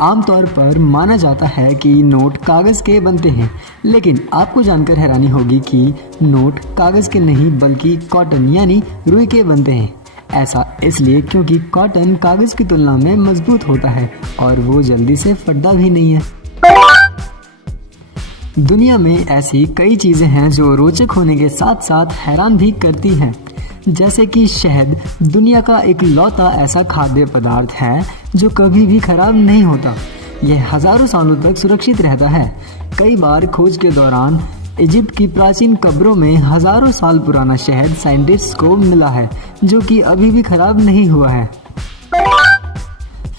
आमतौर पर माना जाता है कि नोट कागज़ के बनते हैं, लेकिन आपको जानकर हैरानी होगी कि नोट कागज़ के नहीं बल्कि कॉटन यानी रुई के बनते हैं। ऐसा इसलिए क्योंकि कॉटन कागज़ की तुलना में मजबूत होता है और वो जल्दी से फटता भी नहीं है। दुनिया में ऐसी कई चीज़ें हैं जो रोचक होने के साथ साथ हैरान भी करती हैं, जैसे कि शहद दुनिया का इकलौता ऐसा खाद्य पदार्थ है जो कभी भी खराब नहीं होता। यह हजारों सालों तक सुरक्षित रहता है। कई बार खोज के दौरान इजिप्ट की प्राचीन कब्रों में हजारों साल पुराना शहद साइंटिस्ट्स को मिला है, जो कि अभी भी खराब नहीं हुआ है।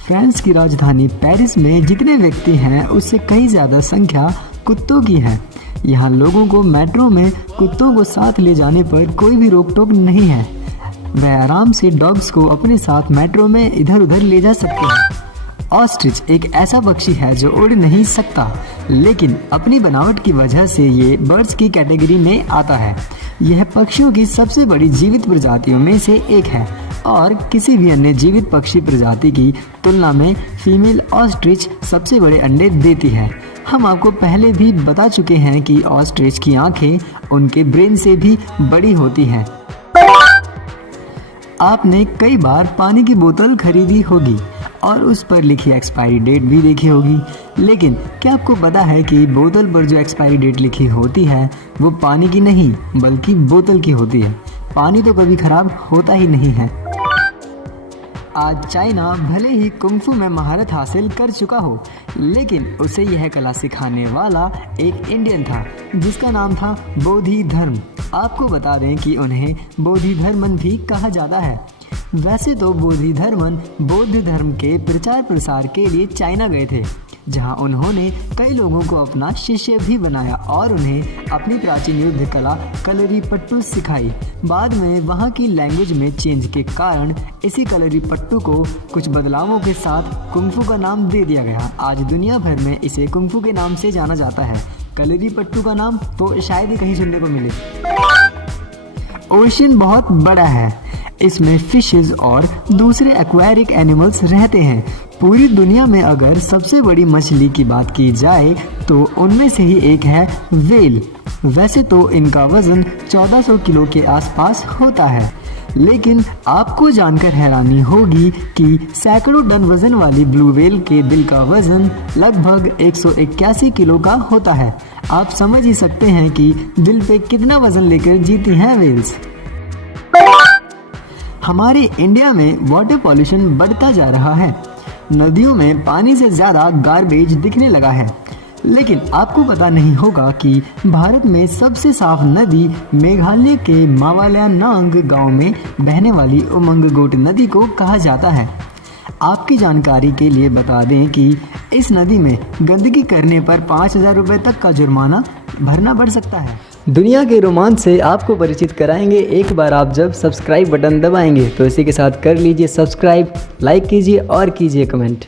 फ्रांस की राजधानी पेरिस में जितने व्यक्ति हैं उससे कई ज़्यादा संख्या कुत्तों की है। यहाँ लोगों को मेट्रो में कुत्तों को साथ ले जाने पर कोई भी रोक टोक नहीं है। वह आराम से डॉग्स को अपने साथ मेट्रो में इधर उधर ले जा सकते हैं। ऑस्ट्रिच एक ऐसा पक्षी है जो उड़ नहीं सकता, लेकिन अपनी बनावट की वजह से ये बर्ड्स की कैटेगरी में आता है। यह पक्षियों की सबसे बड़ी जीवित प्रजातियों में से एक है और किसी भी अन्य जीवित पक्षी प्रजाति की तुलना में फीमेल ऑस्ट्रिच सबसे बड़े अंडे देती है। हम आपको पहले भी बता चुके हैं कि ऑस्ट्रिच की आंखें उनके ब्रेन से भी बड़ी होती हैं। आपने कई बार पानी की बोतल खरीदी होगी और उस पर लिखी एक्सपायरी डेट भी देखी होगी, लेकिन क्या आपको पता है कि बोतल पर जो एक्सपायरी डेट लिखी होती है वो पानी की नहीं बल्कि बोतल की होती है। पानी तो कभी खराब होता ही नहीं है। आज चाइना भले ही कुंफू में महारत हासिल कर चुका हो, लेकिन उसे यह कला सिखाने वाला एक इंडियन था जिसका नाम था बोधि धर्म। आपको बता दें कि उन्हें बोधि धर्मन भी कहा जाता है। वैसे तो बोधि धर्मन बौद्ध धर्म के प्रचार प्रसार के लिए चाइना गए थे, जहां उन्होंने कई लोगों को अपना शिष्य भी बनाया और उन्हें अपनी प्राचीन युद्ध कला कलरीपट्टू सिखाई। बाद में वहां की लैंग्वेज में चेंज के कारण इसी कलरीपट्टू को कुछ बदलावों के साथ कुंफू का नाम दे दिया गया। आज दुनिया भर में इसे कुंफू के नाम से जाना जाता है। कलरीपट्टू का नाम तो शायद ही कहीं सुनने को मिले। ओशन बहुत बड़ा है, इसमें फिशेस और दूसरे एक्वाटिक एनिमल्स रहते हैं। पूरी दुनिया में अगर सबसे बड़ी मछली की बात की जाए तो उनमें से ही एक है व्हेल। वैसे तो इनका वजन 1400 किलो के आसपास होता है, लेकिन आपको जानकर हैरानी होगी कि सैकड़ों टन वजन वाली ब्लू व्हेल के दिल का वजन लगभग 181 किलो का होता है। आप समझ ही सकते हैं कि दिल पे कितना वजन लेकर जीती हैं व्हेल्स। हमारे इंडिया में वाटर पॉल्यूशन बढ़ता जा रहा है। नदियों में पानी से ज़्यादा गार्बेज दिखने लगा है, लेकिन आपको पता नहीं होगा कि भारत में सबसे साफ नदी मेघालय के मावाल्यानांग गांव में बहने वाली उमंग गोट नदी को कहा जाता है। आपकी जानकारी के लिए बता दें कि इस नदी में गंदगी करने पर 5,000 रुपये तक का जुर्माना भरना पड़ सकता है। दुनिया के रोमांच से आपको परिचित कराएंगे एक बार आप जब सब्सक्राइब बटन दबाएंगे। तो इसी के साथ कर लीजिए सब्सक्राइब, लाइक कीजिए और कीजिए कमेंट।